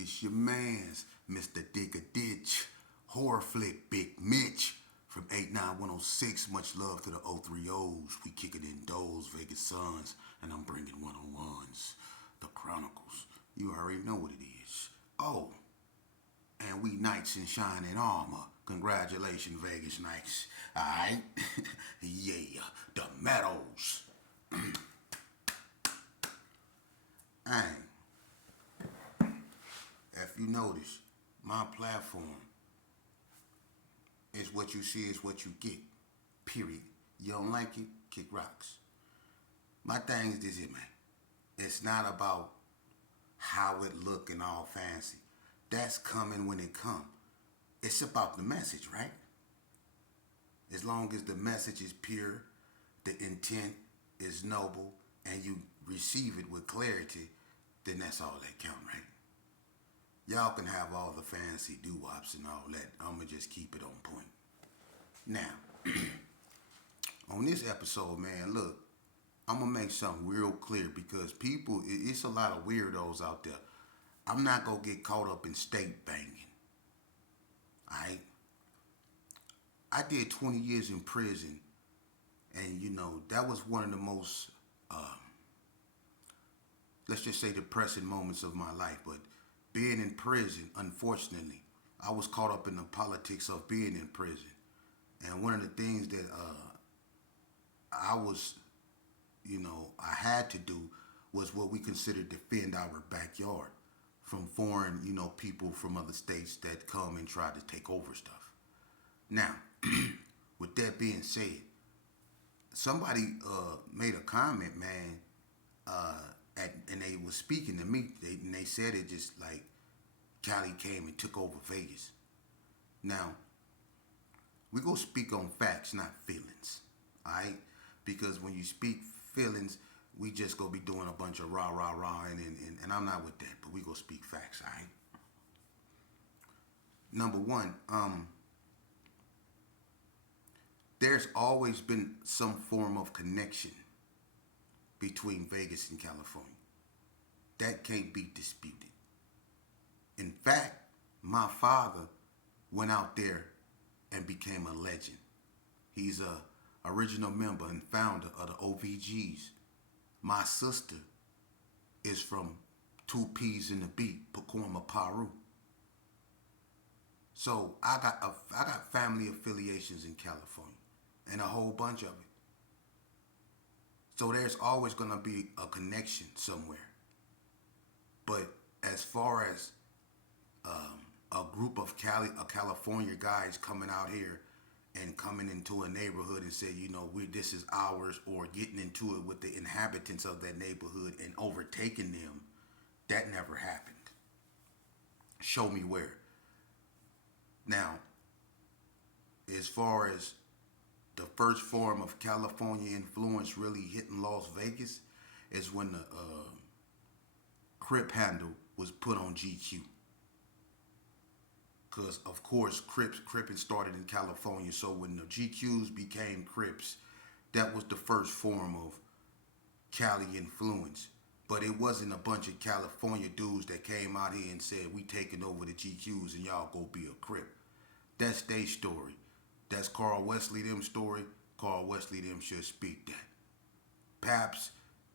It's your man's Mr. Dig a Ditch, horror flick Big Mitch from 89106. Much love to the 030s. We kicking in doors, Vegas Suns, and I'm bringing one-on-ones. The Chronicles. You already know what it is. Oh, and we knights in shining armor. Congratulations, Vegas Knights. Alright? Yeah, the medals. Hey, if you notice, my platform is what you see is what you get. Period. You don't like it, kick rocks. My thing is this here, man. It's not about how it look and all fancy. That's coming when it come. It's about the message, right? As long as the message is pure, the intent is noble, and you receive it with clarity, then that's all that count, right? Y'all can have all the fancy doo-wops and all that. I'ma just keep it on point. Now, on this episode, man, look, I'm gonna make something real clear because people, it's a lot of weirdos out there. I'm not gonna get caught up in state banging. Alright? I did 20 years in prison, and that was one of the most, let's just say, depressing moments of my life. But being in prison, unfortunately, I was caught up in the politics of being in prison. And one of the things that I was, I had to do was what we consider defend our backyard from foreign, people from other states that come and try to take over stuff. Now, with that being said, somebody made a comment, man, and they was speaking to me, and they said it just like Cali came and took over Vegas. Now, we go speak on facts, not feelings, all right? Because when you speak feelings, we just go be doing a bunch of rah, rah, rah, and I'm not with that, but we go speak facts, all right? Number one, there's always been some form of connection between Vegas and California. That can't be disputed. In fact, my father went out there and became a legend. He's a original member and founder of the OVGs. My sister is from Two Peas in the Beat, Pacoima, Peru. So I got family affiliations in California, and a whole bunch of it. So there's always gonna be a connection somewhere. But as far as a group of California guys coming out here and coming into a neighborhood and say, this is ours, or getting into it with the inhabitants of that neighborhood and overtaking them, that never happened. Show me where. Now, as far as the first form of California influence really hitting Las Vegas is when the Crip handle was put on GQ. Because, of course, Crippin started in California, so when the GQs became Crips, that was the first form of Cali influence. But it wasn't a bunch of California dudes that came out here and said, we taking over the GQs and y'all go be a Crip. That's their story. That's Carl Wesley them story. Carl Wesley them should speak that. Paps,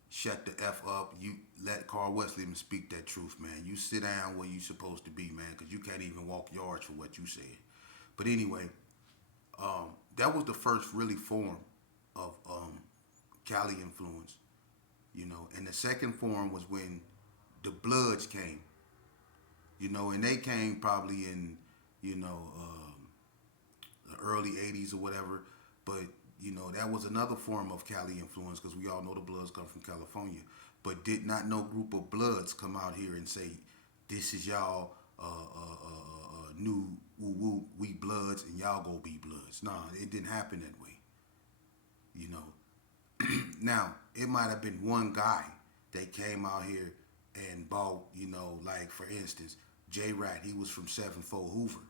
shut the F up. You let Carl Wesley them speak that truth, man. You sit down where you supposed to be, man, because you can't even walk yards for what you said. But anyway, that was the first really form of Cali influence, And the second form was when the Bloods came, and they came probably in, the early 80s or whatever. But, that was another form of Cali influence because we all know the Bloods come from California. But did not no group of Bloods come out here and say, this is y'all new woo-woo, we Bloods, and y'all go be Bloods. Nah, it didn't happen that way. Now, it might have been one guy that came out here and bought, like, for instance, J-Rat, he was from 7-4 Hoover.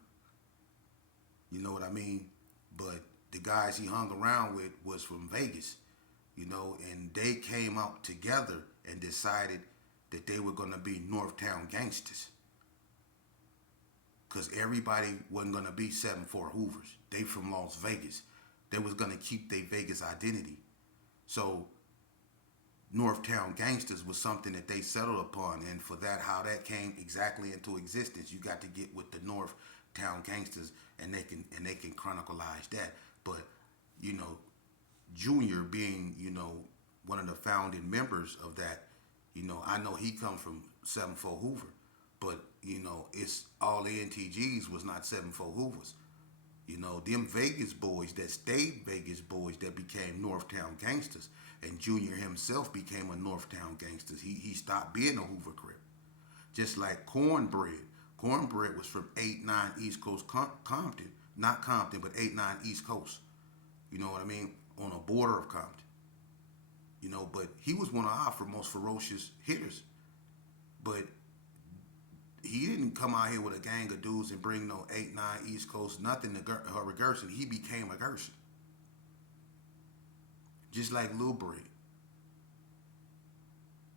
You know what I mean? But the guys he hung around with was from Vegas, and they came out together and decided that they were going to be Northtown gangsters. because everybody wasn't going to be 7-4 Hoovers. They from Las Vegas. They was going to keep their Vegas identity. So Northtown Gangsters was something that they settled upon, and for that, how that came exactly into existence, you got to get with the Northtown Gangsters, and they can chronicleize that. But you know, Junior being one of the founding members of that, I know he come from 7-4 Hoover, but it's all the NTGs was not 7-4 Hoovers. Them Vegas boys that stayed Vegas boys that became Northtown Gangsters. And Junior himself became a Northtown Gangsters. He stopped being a Hoover Crip. Just like Cornbread. Cornbread was from 8-9 East Coast Compton. Not Compton, but 8-9 East Coast. You know what I mean? On a border of Compton. But he was one of our most ferocious hitters. But he didn't come out here with a gang of dudes and bring no 8-9 East Coast, nothing to Gerson. He became a Gerson. Just like Lil Bread.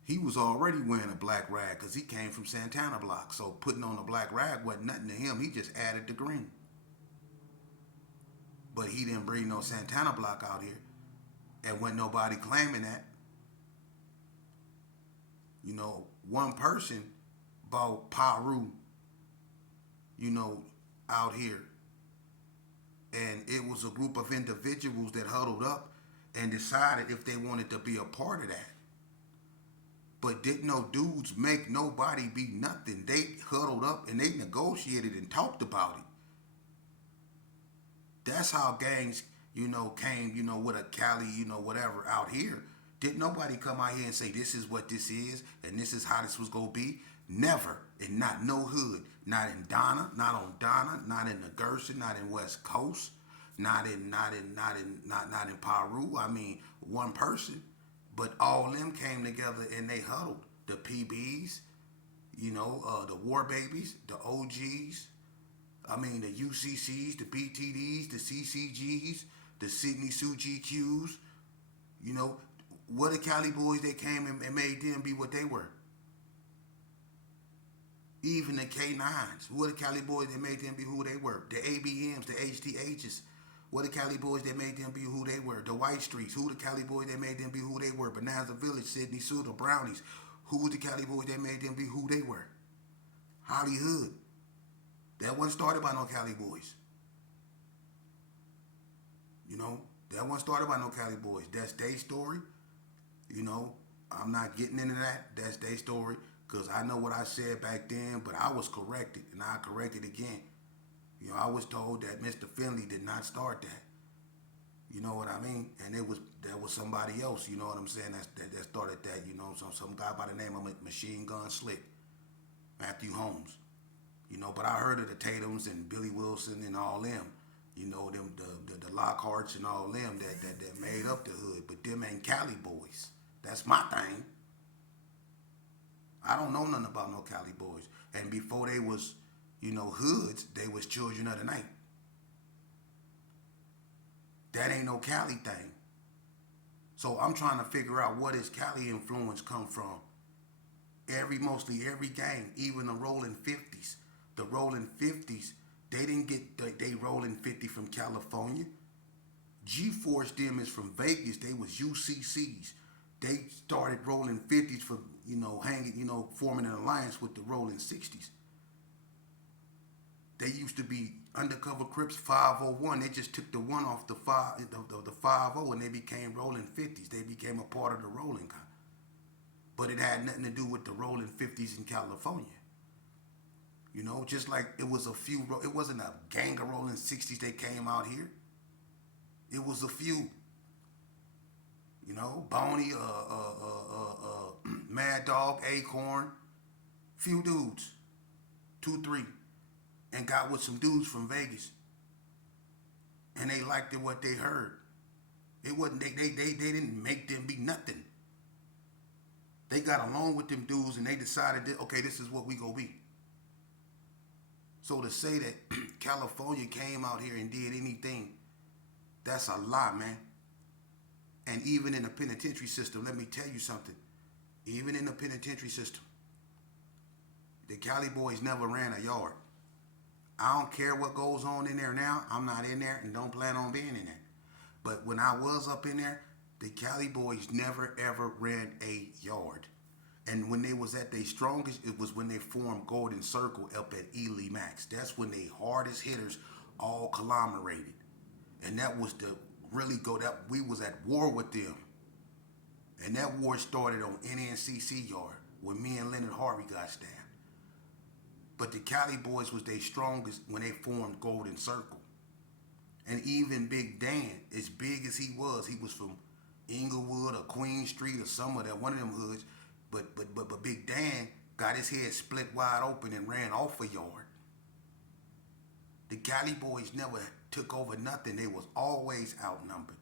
He was already wearing a black rag because he came from Santana Block. So putting on a black rag wasn't nothing to him. He just added the green. But he didn't bring no Santana Block out here. And wasn't nobody claiming that. One person bought Paru, out here. And it was a group of individuals that huddled up and decided if they wanted to be a part of that. But didn't no dudes make nobody be nothing. They huddled up and they negotiated and talked about it. That's how gangs, came, with a Cali, whatever out here. Didn't nobody come out here and say this is what this is and this is how this was gonna be? Never. And not no hood. Not in Donna, not on Donna, not in the Gerson, not in West Coast, not in Paru. I mean, one person. But all of them came together and they huddled. The PBs, the War Babies, the OGs, the UCCs, the BTDs, the CCGs, the Sydney Sue GQs, what the Cali boys that came and made them be what they were. Even the K9s, what the Cali boys that made them be who they were. The ABMs, the HTHs, what the Cali boys that made them be who they were. The White Streets, who the Cali boys that made them be who they were. Bonanza Village, Sydney Sue, the Brownies, who was the Cali boys that made them be who they were. Hollywood, that wasn't started by no Cali boys. That wasn't started by no Cali boys. That's their story. I'm not getting into that. That's their story. Because I know what I said back then, but I was corrected, and I corrected again. I was told that Mr. Finley did not start that. You know what I mean? And that was somebody else, you know what I'm saying, that started that, some guy by the name of Machine Gun Slick, Matthew Holmes. But I heard of the Tatums and Billy Wilson and all them, them the Lockharts and all them that made up the hood, but them ain't Cali boys. That's my thing. I don't know nothing about no Cali boys. And before they was, hoods, they was children of the night. That ain't no Cali thing. So I'm trying to figure out where this Cali influence come from. Mostly every gang, even the Rolling 50s. The Rolling 50s, they didn't get they Rolling 50 from California. G-Force them is from Vegas. They was UCCs. They started Rolling 50s for, forming an alliance with the Rolling 60s. They used to be undercover Crips 501. They just took the one off the 50 and they became Rolling 50s. They became a part of the Rolling guy. But it had nothing to do with the Rolling 50s in California. Just like it was it wasn't a gang of Rolling 60s that came out here. It was a few. Boney, Mad Dog, Acorn, few dudes, 2, 3, and got with some dudes from Vegas, and they liked it what they heard. It wasn't they didn't make them be nothing. They got along with them dudes and they decided that okay, this is what we gonna be. So to say that California came out here and did anything, that's a lie, man. And even in the penitentiary system, let me tell you something. Even in the penitentiary system, the Cali boys never ran a yard. I don't care what goes on in there now. I'm not in there and don't plan on being in there. But when I was up in there, the Cali boys never ever ran a yard. And when they was at their strongest, it was when they formed Golden Circle up at Ely Max. That's when they hardest hitters all conglomerated. And that was the really go that we was at war with them. And that war started on NNCC yard when me and Leonard Harvey got stabbed. But the Cali boys was their strongest when they formed Golden Circle. And even Big Dan, as big as he was from Inglewood or Queen Street or some of that one of them hoods. But Big Dan got his head split wide open and ran off a yard. The Cali boys never took over nothing. They was always outnumbered.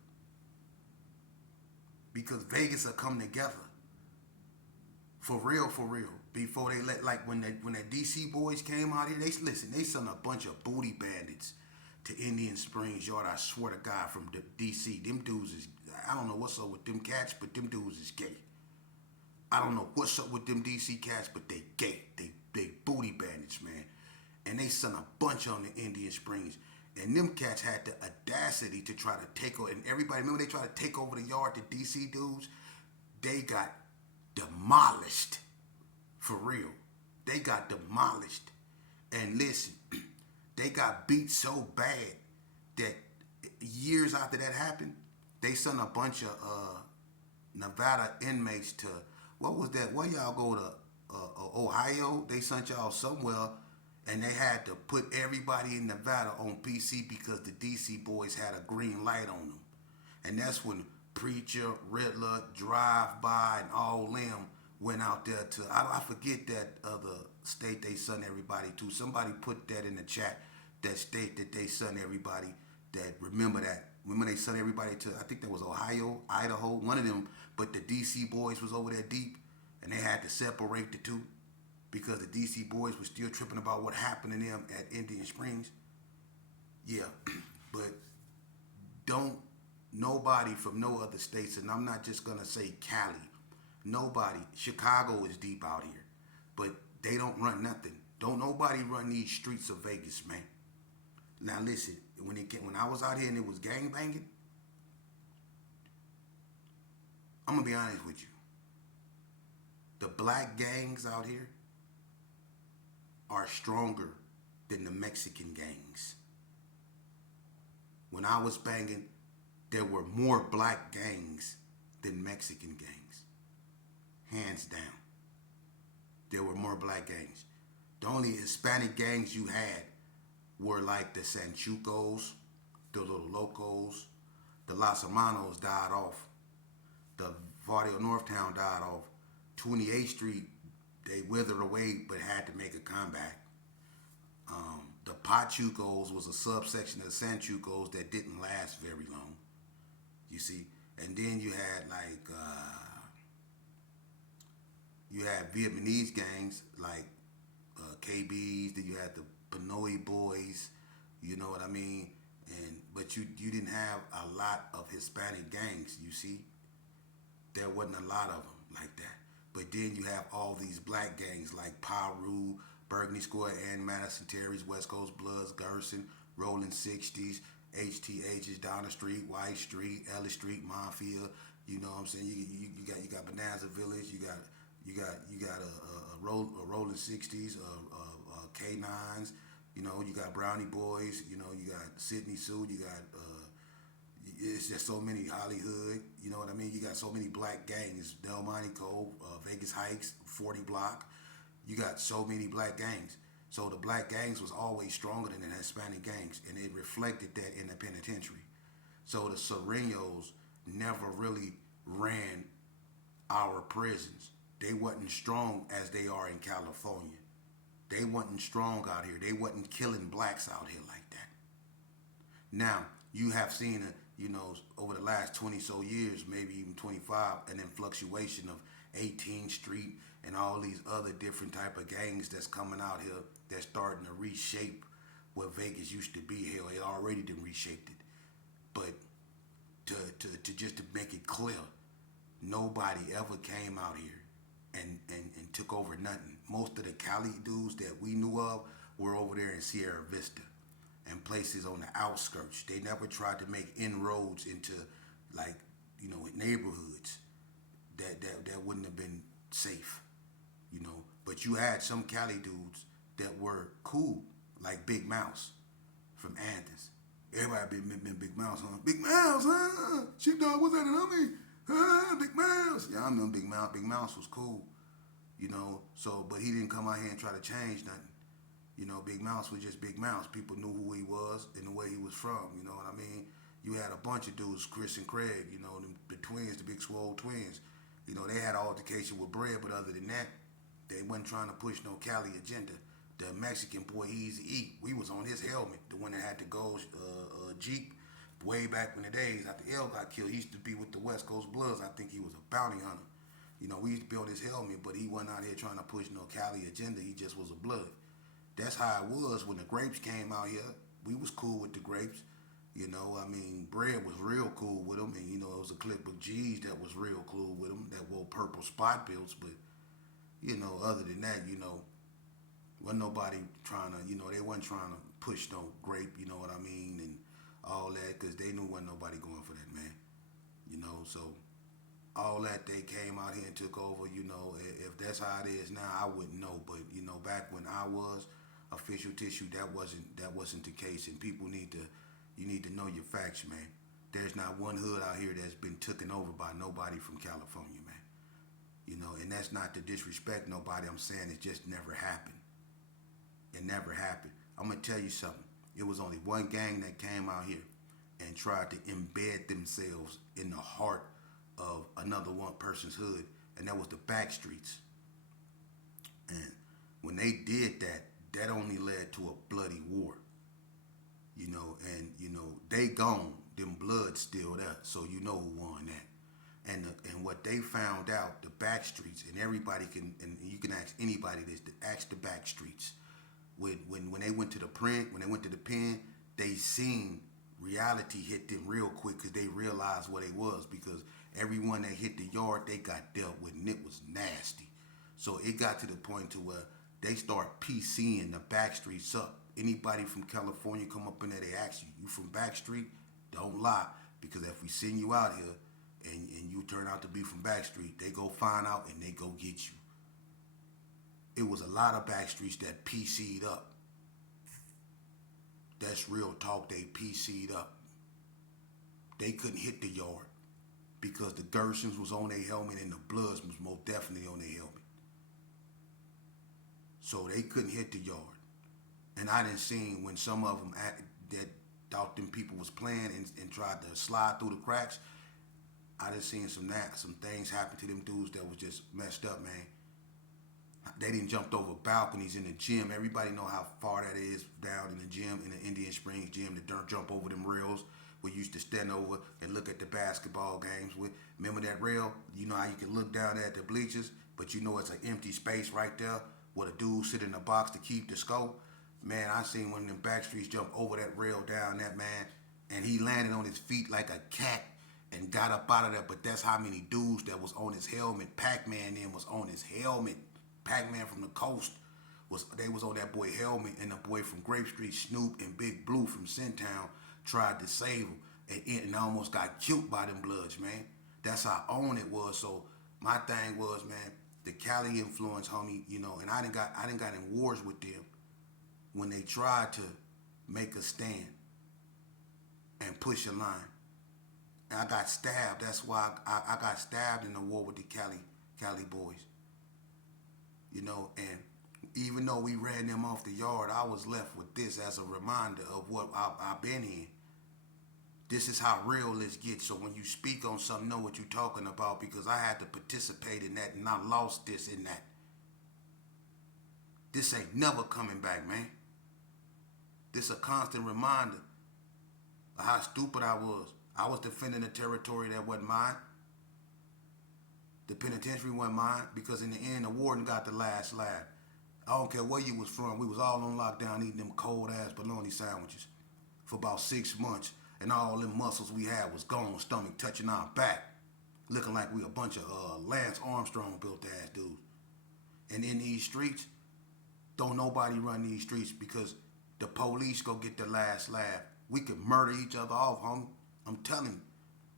Because Vegas will come together. For real. Before they let, like when the DC boys came out here, they sent a bunch of booty bandits to Indian Springs yard. I swear to God, from the DC, them dudes is, I don't know what's up with them cats, but them dudes is gay. I don't know what's up with them DC cats, but they gay. They booty bandits, man. And they sent a bunch on the Indian Springs. And them cats had the audacity to try to take over. And everybody, remember they tried to take over the yard, the DC dudes? They got demolished. For real. They got demolished. And listen, they got beat so bad that years after that happened, they sent a bunch of Nevada inmates to, what was that? Where y'all go to Ohio? They sent y'all somewhere, and they had to put everybody in Nevada on PC because the DC boys had a green light on them. And that's when Preacher, Riddler, Drive By, and all them went out there to, I forget that other state they sent everybody to. Somebody put that in the chat, that state that they sent everybody, that remember that. Remember they sent everybody to, I think that was Ohio, Idaho, one of them, but the DC boys was over there deep, and they had to separate the two because the DC boys were still tripping about what happened to them at Indian Springs. Yeah, but don't, nobody from no other states, and I'm not just going to say Cali, nobody, Chicago is deep out here, but they don't run nothing. Don't nobody run these streets of Vegas, man. Now listen, when I was out here and it was gang banging, I'm gonna be honest with you. The black gangs out here are stronger than the Mexican gangs. When I was banging, there were more black gangs than Mexican gangs. Hands down. There were more black gangs. The only Hispanic gangs you had were like the Sanchucos, the Little Locos, the Los Hermanos died off. The Barrio Northtown died off. 28th Street, they withered away but had to make a comeback. The Pachucos was a subsection of the Sanchucos that didn't last very long. You see? And then you had like, you had Vietnamese gangs like KBs, then you had the Pinoy boys, you know what I mean? But you didn't have a lot of Hispanic gangs, you see? There wasn't a lot of them like that. But then you have all these black gangs like Paru, Burgundy Square, and Madison Terry's, West Coast Bloods, Gerson, Rolling 60s, HTH's, Donna Street, White Street, Ellis Street, Mafia. You know what I'm saying? You got Bonanza Village. You got a Rolling 60s, K9s. You know, you got Brownie Boys. You know, you got Sydney Sue. You got it's just so many Hollywood. You know what I mean? You got so many black gangs. Del Monte Cove, Vegas Heights, 40 Block. You got so many black gangs. So the black gangs was always stronger than the Hispanic gangs, and it reflected that in the penitentiary. So the Serenos never really ran our prisons. They wasn't strong as they are in California. They wasn't strong out here. They wasn't killing blacks out here like that. Now, you have seen, over the last 20 so years, maybe even 25, an fluctuation of 18th Street and all these other different type of gangs that's coming out here that's starting to reshape what Vegas used to be. Hell, it already done reshaped it. But to just to make it clear, nobody ever came out here and took over nothing. Most of the Cali dudes that we knew of were over there in Sierra Vista and places on the outskirts. They never tried to make inroads into, like, neighborhoods that wouldn't have been safe, But you had some Cali dudes that were cool, like Big Mouse from Athens. Everybody been Big Mouse, huh? Big Mouse, huh? Sheepdog, what's that on me? Big Mouse. Yeah, I remember Big Mouse. Big Mouse was cool, So, but he didn't come out here and try to change nothing. Big Mouse was just Big Mouse. People knew who he was and the way he was from. You know what I mean? You had a bunch of dudes, Chris and Craig. The twins, the Big Swole twins. They had altercation with Bread, but other than that, they wasn't trying to push no Cali agenda. The Mexican boy, Easy E, we was on his helmet, the one that had the gold Jeep, way back in the days after L got killed. He used to be with the West Coast Bloods. I think he was a bounty hunter. We used to build his helmet, but he wasn't out here trying to push no Cali agenda. He just was a blood. That's how it was when the Grapes came out here. We was cool with the Grapes. Bread was real cool with them, and it was a clip of G's that was real cool with them that wore purple spot belts. But other than that, wasn't nobody trying to, they wasn't trying to push no Grape, and all that, because they knew wasn't nobody going for that, man. So all that, they came out here and took over. If that's how it is now, I wouldn't know. But back when I was official tissue, that wasn't the case. And people need to know your facts, man. There's not one hood out here that's been taken over by nobody from California, man. And that's not to disrespect nobody. I'm saying it just never happened. It never happened. I'm gonna tell you something. It was only one gang that came out here and tried to embed themselves in the heart of another one person's hood, and that was the back streets. And when they did that, that only led to a bloody war. They gone, them Bloods still there, so who won that. And what they found out, the back streets, and everybody can, and you can ask anybody this, ask the back streets. When they went to the pen, they seen reality hit them real quick because they realized what it was, because everyone that hit the yard, they got dealt with, and it was nasty. So it got to the point to where they start PCing the back streets up. Anybody from California come up in there, they ask you from Backstreet? Don't lie, because if we send you out here and you turn out to be from Backstreet, they go find out and they go get you. It was a lot of Backstreets that PC'd up. That's real talk, they PC'd up. They couldn't hit the yard because the Gersons was on their helmet and the Bloods was most definitely on their helmet. So they couldn't hit the yard. And I done seen when some of them that thought them people was playing and tried to slide through the cracks, I done seen some things happen to them dudes that was just messed up, man. They didn't jump over balconies in the gym. Everybody know how far that is down in the gym, in the Indian Springs gym, to jump over them rails we used to stand over and look at the basketball games with. Remember that rail? You know how you can look down at the bleachers, but it's an empty space right there where the dude sit in the box to keep the score. Man, I seen one of them Backstreets jump over that rail down that, man, and he landed on his feet like a cat and got up out of there. But that's how many dudes that was on his helmet. Pac-Man then was on his helmet. Pac-Man from the coast was on that boy helmet, and the boy from Grape Street, Snoop, and Big Blue from Centown tried to save him and almost got killed by them Bloods, man. That's how on it was. So my thing was, man, the Cali influence, homie, and I done got in wars with them when they tried to make a stand and push a line. And I got stabbed. That's why I got stabbed in the war with the Cali boys. And even though we ran them off the yard, I was left with this as a reminder of what I've been in. This is how real this gets. So when you speak on something, know what you're talking about, because I had to participate in that and I lost this in that. This ain't never coming back, man. This a constant reminder of how stupid I was. I was defending a territory that wasn't mine. The penitentiary wasn't mine, because in the end, the warden got the last laugh. I don't care where you was from. We was all on lockdown eating them cold-ass bologna sandwiches for about 6 months, and all them muscles we had was gone, stomach touching our back, looking like we a bunch of Lance Armstrong built-ass dudes. And in these streets, Don't nobody run these streets because the police go get the last laugh. We could murder each other off, homie. I'm telling you.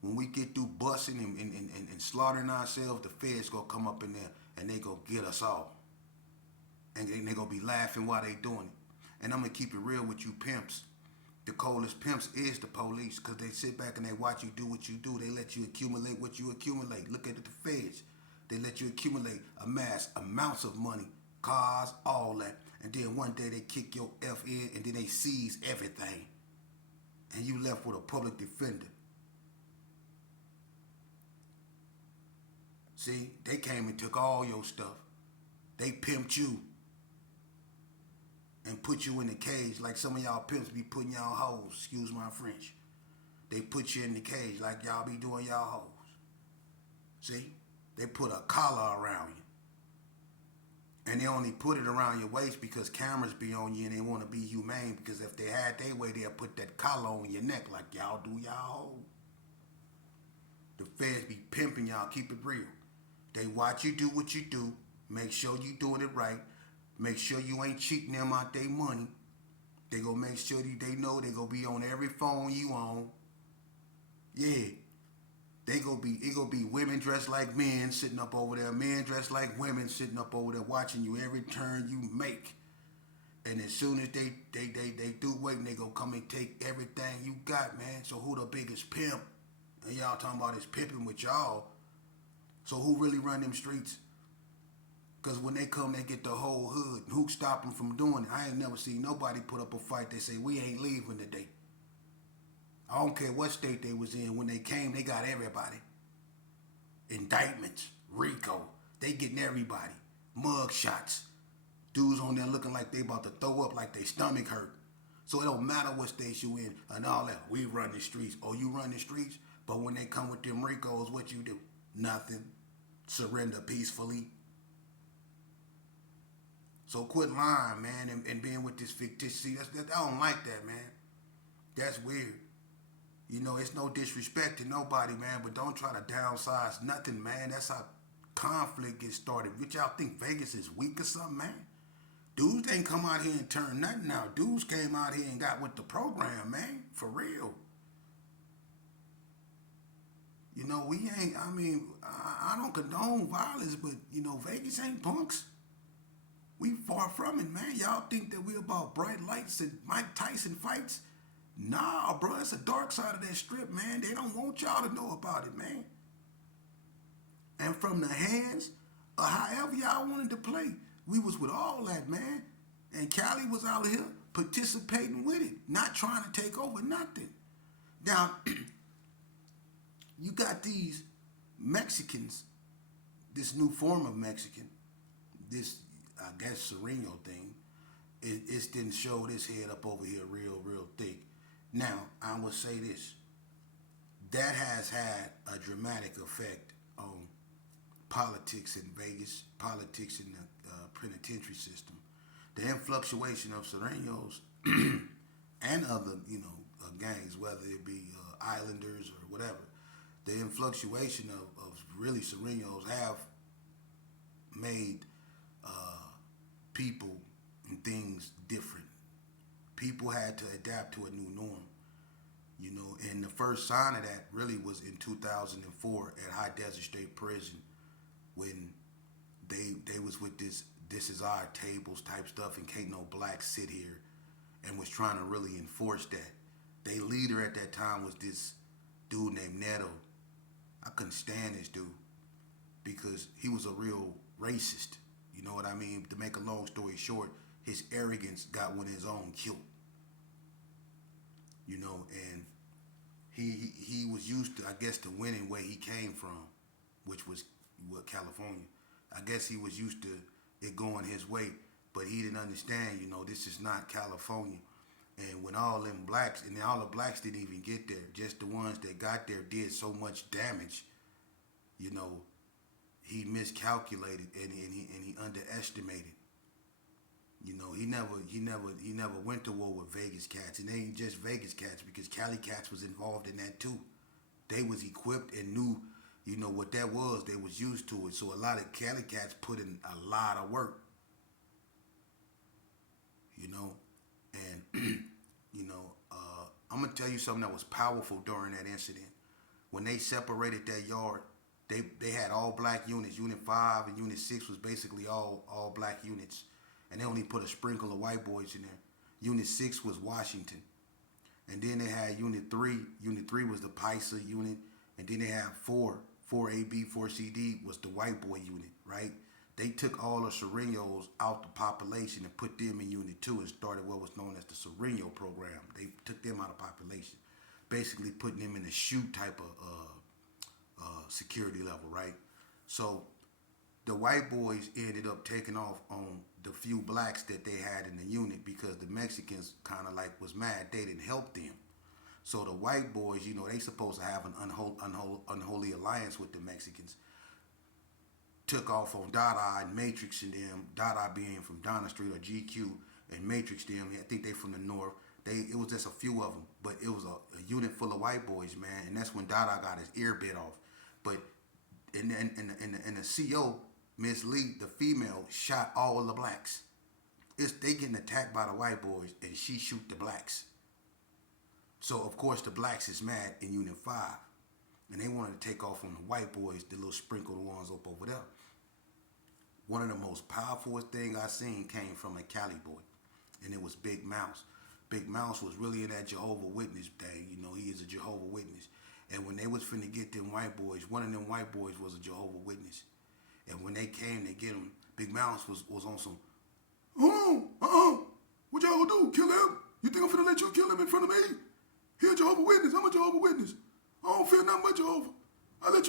When we get through busting and slaughtering ourselves, the feds gonna come up in there and they gonna get us all. And they gonna be laughing while they doing it. And I'm gonna keep it real with you pimps. The coldest pimps is the police because they sit back and they watch you do what you do. They let you accumulate what you accumulate. Look at the feds. They let you accumulate, amass amounts of money, cars, all that. And then one day they kick your F in and then they seize everything. And you left with a public defender. See, they came and took all your stuff. They pimped you and put you in the cage like some of y'all pimps be putting y'all hoes, excuse my French. They put you in the cage like y'all be doing y'all hoes. See? They put a collar around you. And they only put it around your waist because cameras be on you and they want to be humane because if they had their way, they'll put that collar on your neck like y'all do y'all hoes. The feds be pimping y'all, keep it real. They watch you do what you do, make sure you doing it right, make sure you ain't cheating them out their money. They gonna make sure they know they gonna be on every phone you on. Yeah. It gonna be women dressed like men sitting up over there, men dressed like women sitting up over there watching you every turn you make. And as soon as they do waiting, they gonna come and take everything you got, man. So who the biggest pimp? And y'all talking about is pimping with y'all. So who really run them streets? Because when they come, they get the whole hood. Who stop them from doing it? I ain't never seen nobody put up a fight. They say, we ain't leaving today. I don't care what state they was in. When they came, they got everybody. Indictments, RICO. They getting everybody. Mug shots. Dudes on there looking like they about to throw up like they stomach hurt. So it don't matter what state you in and all that. We run the streets. Oh, you run the streets? But when they come with them RICOs, what you do? Nothing. Surrender peacefully. So quit lying, man, and being with this fictitious. See, I don't like that, man. That's weird. You know, it's no disrespect to nobody, man, but don't try to downsize nothing, man. That's how conflict gets started. What y'all think Vegas is weak or something, man? Dudes ain't come out here and turned nothing out. Dudes came out here and got with the program, man, for real. You know, I don't condone violence, but, you know, Vegas ain't punks. We far from it, man. Y'all think that we about bright lights and Mike Tyson fights? Nah, bro, it's a dark side of that strip, man. They don't want y'all to know about it, man. And from the hands, or however y'all wanted to play, we was with all that, man. And Cali was out here participating with it, not trying to take over nothing. Now, you got these Mexicans, this new form of Mexican, this, I guess, Sereno thing. It didn't show this head up over here real thick. Now, I will say this. That has had a dramatic effect on politics in Vegas, politics in the penitentiary system. The influctuation of Serenos and other, gangs, whether it be Islanders or whatever, the influctuation of really Serenos have made people and things different. People had to adapt to a new norm, and the first sign of that really was in 2004 at High Desert State Prison when they was with this is our tables type stuff and can't no blacks sit here, and was trying to really enforce that. Their leader at that time was this dude named Neto. I couldn't stand this dude because he was a real racist. You know what I mean? To make a long story short, his arrogance got one of his own killed. And he was used to, I guess, to winning where he came from, which was California. I guess he was used to it going his way, but he didn't understand, this is not California. And when all them blacks, and all the blacks didn't even get there, just the ones that got there did so much damage, he miscalculated and he underestimated. He never went to war with Vegas cats, and they ain't just Vegas cats because Cali cats was involved in that too. They was equipped and knew, what that was. They was used to it. So a lot of Cali cats put in a lot of work. you know, and I'm gonna tell you something that was powerful during that incident. When they separated that yard, they had all black units. Unit 5 and Unit 6 was basically all black units, and they only put a sprinkle of white boys in there. Unit 6 was Washington, and then they had Unit 3. Unit 3 was the Paisa unit, and then they had 4AB, 4CD was the white boy unit, right? They took all the Serenos out the population and put them in Unit 2 and started what was known as the Sereno program. They took them out of population, basically putting them in a SHU type of security level, right? So the white boys ended up taking off on the few blacks that they had in the unit because the Mexicans kind of like was mad they didn't help them. So the white boys, they supposed to have an unholy alliance with the Mexicans. Took off on Dada and Matrix and them. Dada being from Donna Street or GQ, and Matrix them. I think they from the north. It was just a few of them, but it was a unit full of white boys, man. And that's when Dada got his ear bit off. But in the CO, Miss Lee, the female, shot all the blacks. They getting attacked by the white boys, and she shoot the blacks. So of course the blacks is mad in Unit 5, and they wanted to take off on the white boys, the little sprinkled ones up over there. One of the most powerful thing I seen came from a Cali boy, and it was Big Mouse. Big Mouse was really in that Jehovah Witness thing. He is a Jehovah Witness. And when they was finna get them white boys, one of them white boys was a Jehovah Witness. And when they came to get him, Big Mouse was on some, hold on, what y'all gonna do? Kill him? You think I'm finna let you kill him in front of me? He a Jehovah Witness. I'm a Jehovah Witness. I don't fear nothing but Jehovah. I let you